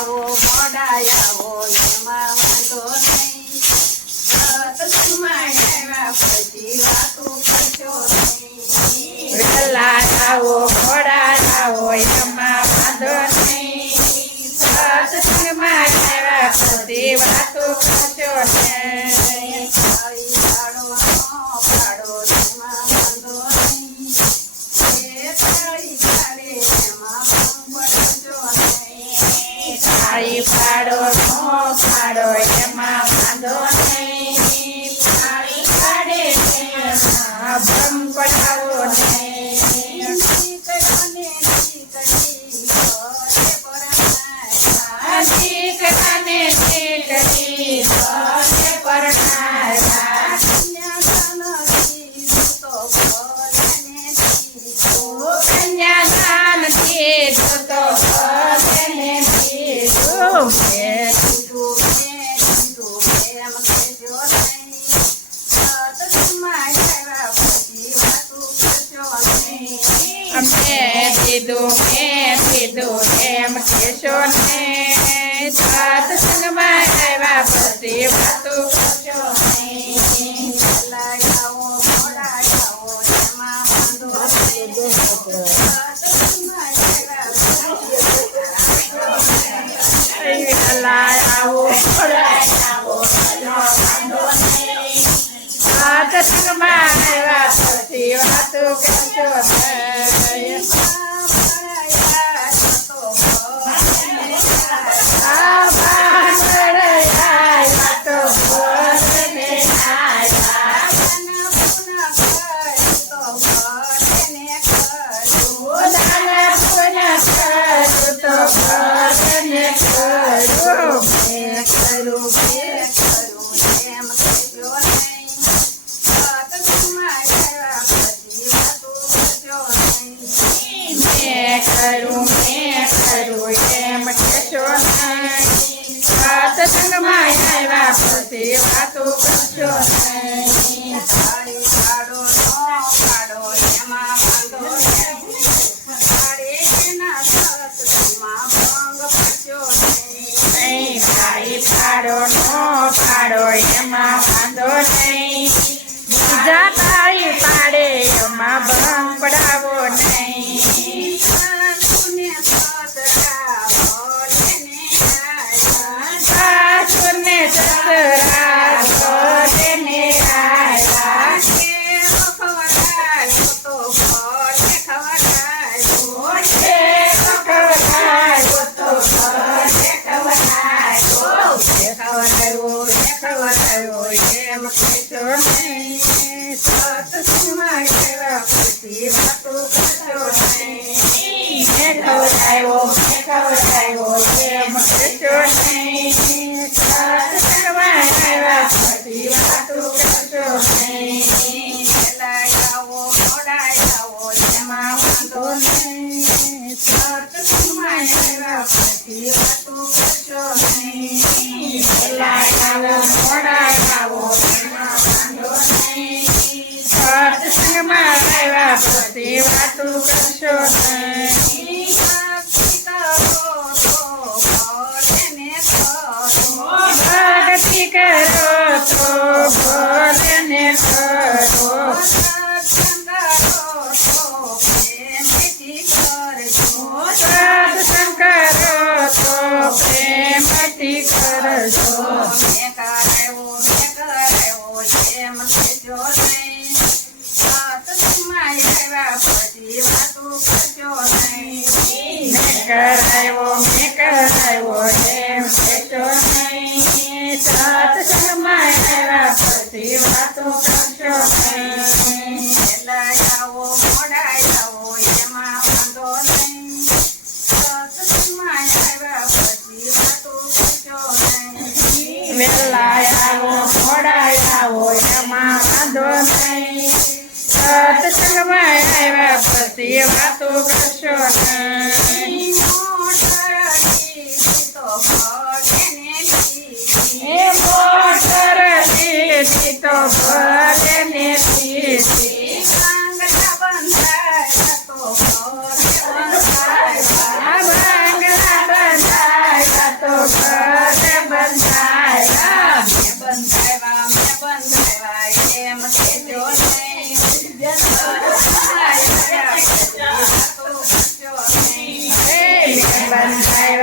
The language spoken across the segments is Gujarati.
આવો મોડા આવો એમાં વાંધો નહીં. સત્સંગમાં આવ્યા પછી વાતો કરશો નહીં. વહેલા આવો મોડા આવો એમાં વાંધો નહીં. સત્સંગમાં આવ્યા પછી વાતો કરશો નહીં. થાળી પાડો પાડો એમાં વાંધો નહીં. એ થાળી પાડે એમાં પડશો નહીં. થાળી પાડો નો પાડો એમાં વાંધો નહીં. થાળી પાડે એમાં ભંગ પડાવો નહીં. દીકરાને દીકરી ભલે પરણાવ્યા. કન્યાદાન દીધું તો ભલે દીધું. મેં દીધું એમ કહેશો ને. સત્સંગમાં આવ્યા પછી વાતો કરશો નહીં. વહેલા આવો મોડા આવો એનો વાંધો નહીં. સત્સંગમાં આવ્યા પછી વાતો કરશો નહીં. સત્સંગમાં આવ્યા પછી વાતો કરશો નહીં. થાળી પાડો પાડો એમાં વાંધો નહીં. થાળીના સત્સંગમાં ભંગ પડશો નહીં. થાળી પાડો નો પાડો એમાં વાંધો નહીં. બીજા થાળી પાડે એમાં ભંગ પડાવો નહીં. સાસુને સસરા ભલે ને આવ્યા. સત્સંગમાં આવ્યા પછી વાતો કરશો નહીં. મેં ખવડાવ્યો એમ કહેશો નહીં. સત્સંગમાં આવ્યા પછી વાતો કરશો નહીં. આવો મોડા આવો એમાં વાંધો નહીં. સત્સંગમાં આવ્યા પછી વાતો કરશો નહીં. વહેલા આવો મોડા આવો એમાં વાંધો નહીં. સત્સંગમાં આવ્યા પછી વાતો કરશો નહીં. ભક્તિ કરો તો ભલે ને કરો. સત્સંગ કરો તો પ્રેમથી કરજો. મેં કરાવ્યો એમ કહેશો નહીં. સત્સંગમાં આવ્યા પછી વાતો કરશો નહીં. આવો મોડા આવો એમાં વાંધો નહીં. સત્સંગમાં આવ્યા પછી વાતો કરશો નહીં. વહેલા આવો મોડા આવો એમાં વાંધો નહીં. સત્સંગમાં આવ્યા પછી વાતો કરશો નહીં. મોટર લીધી તો ભલે ને દીધી. બંધાય તો બંગલા બંધાય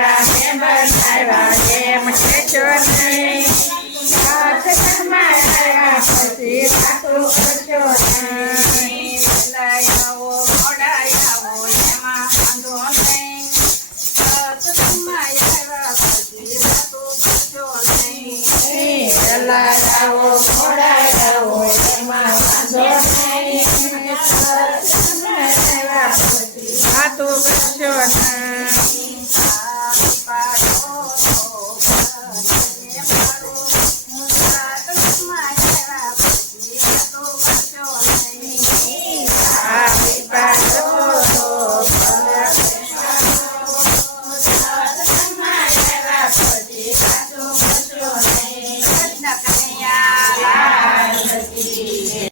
બંધાવ્યા એમ કહેશો નહીં. સત્સંગમાં આવ્યા પછી વાતો કરશો નહીં. વહેલા આવો મોડા આવો એમાં વાંધો નહીં. સત્સંગમાં આવ્યા પછી વાતો કરશો નહીં. વહેલા આવો મોડા આવો એમાં વાંધો નહીં. સત્સંગમાં આવ્યા પછી વાતો કરશો નહીં.